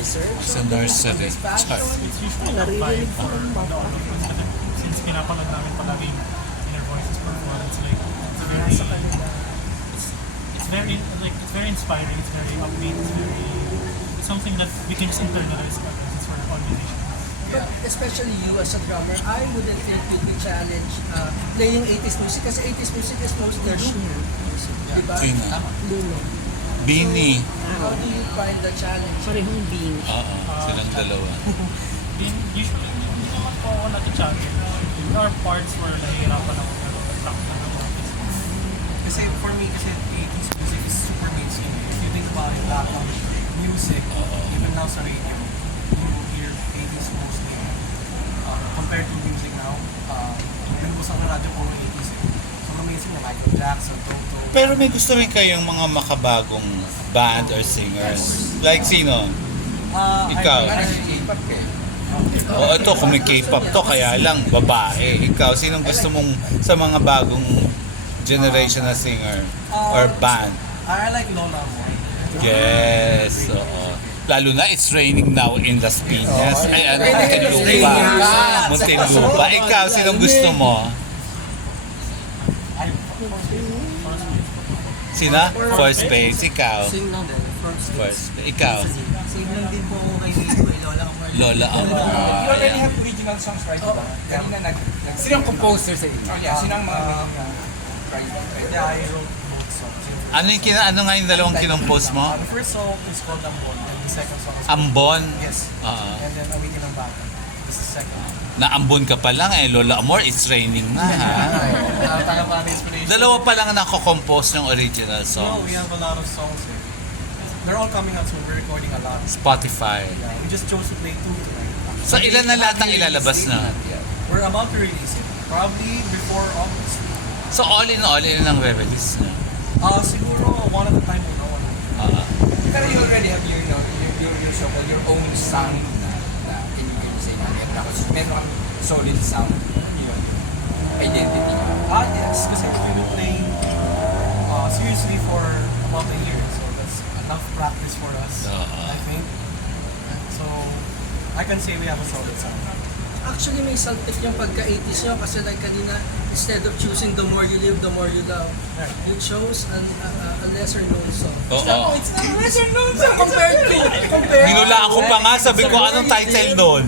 research. Sa nursery. Fashion. It's usually a vibe for the audience kasi since pinapanood namin palaging Inner Voices perform, it's like Sa kanila. it's very inspiring, it's very upbeat, it's something that we can just internalize it's for all musicians. But especially you as a drummer, I wouldn't think you'd be challenged playing 80s music kasi 80s music is mostly room. Diba? Sino? Luno. Bini. How do you find the challenge? Parehong bean. Oo, silang dalawa. Usually, hindi naman po ako nag-challenge. There are parts where nahihirapan ako pero nag-track na ako. Kasi for me, kasi 80s music is super mainstream. If you think about it, lahat ng music, even now sa radio, you hear 80s mostly. Compared to music now, yung gusto ng radyo puro 80s. So amazing na Michael Jackson, Toto. Pero may gusto rin kayong mga makabagong band or singers. Like sino? Ikaw. O ito, kung may K-pop to, kaya lang babae. Ikaw, sinong gusto mong sa mga bagong generation na singer or band? I like Lola more. Yes, oo. Lalo na, it's raining now in Las Piñas. Ay, ano, Muntinlupa. Muntinlupa. Ikaw, sinong gusto mo? Sina? First Space. Ikaw. Sing lang din. First Space. Ikaw. Sing lang din po ako kay Lola Amor. Lola Amor. You already have original songs, right? Diba? Kanina sino ang composer sa inyo? Yeah, sino ang mga Yeah, I wrote both songs. Ano nga yung dalawang kinompose mo? The first song is called Ambon, and the second song is Ambon? Yes. Oo. And then Awitin ng Bata. This is the second. Naambon ka pa lang eh, Lola Amor, it's raining na ha. Tayo pa ng inspiration. Dalawa pa lang nako-compose ng original No, songs. we have a lot of songs here. They're all coming out, so we're recording a lot. Spotify. Yeah, we just chose to play two tonight. So ilan na lahat ang ilalabas na? We're about to release it. Probably before August. So all in all, ilan ang re-release na? Siguro one at a time muna. Pero you already have your so-called your own sound na kinigay sa inyo. Tapos meron kang solid sound. Yun. Identity. Yes, kasi we've been playing seriously for about a year. So that's enough practice for us, I think. So I can say we have a solid sound. Actually, may saltik yung pagka-80s nyo kasi like kanina, instead of choosing The More You Live, The More You Love, you chose a lesser known song. Oo. It's not a lesser known song compared Ninulaan ko pa nga, sabi ko anong title doon?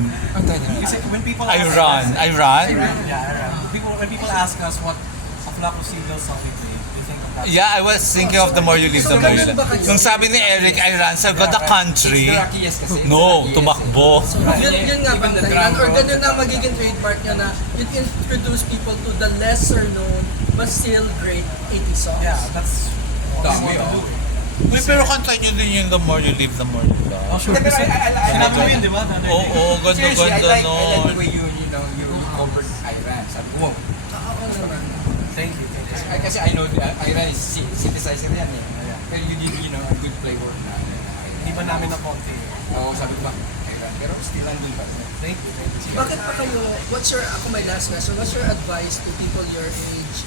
Kasi when people I ask run. us, I run? Yeah, I run. When people ask us what a Flaco Seagull song we play, they think of that. Yeah, I was thinking of The More You Live, The More You Love. Nung sabi ni Eric, I run, sabi ko, the country. It's the Rockiest kasi. No, tumakbo. Yun nga bang dahilan? Or ganun na magiging trademark nyo na you introduce people to the lesser known but still great 80s songs. Yeah, that's what we Dami, want to do. Uy, pero kanta nyo din yung The More You Live, The More You Oh, Love. sure. Pero Kasi sinabi mo yun, di ba? the other day? Oo, Seriously, I ganda-ganda like the nun. way you covered Iran. Sabi ko, wow. Ako naman. Thank you. Kasi I know Iran is synthesizer yan eh. Pero you did, a good flavor na Di ba namin na konti? Oo, sabi ko ba, Iran. Pero still nandun pa. Thank you. Bakit pa kayo, ako my last question, what's your advice to people your age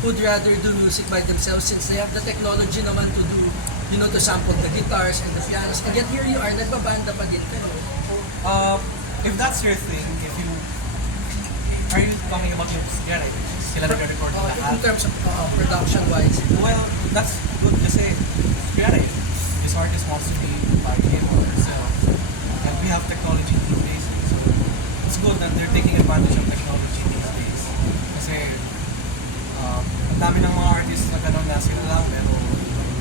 who'd rather do music by themselves since they have the technology naman to do, to sample the guitars and the pianos, and yet here you are, nagbabanda pa din kayo. If that's your thing, are you talking about yung Sierra? Sila nag-record na In lahat? terms of production-wise. Well, that's good kasi Sierra, this artist wants to be by him or herself. And we have technology to replace it. So it's good that they're taking advantage of technology these days. Kasi ang dami ng mga artists na gano'n na sila lang pero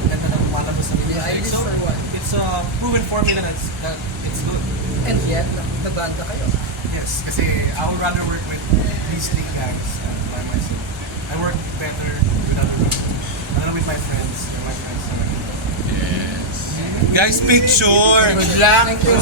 ganda na lumalabas na Yeah, I music. wish So for what? it's a proven formula that it's good. And yet, nagbanda kayo. Yes, kasi I would rather work with these three guys than by myself. I work better with with my friends. Guys, picture! Thank you.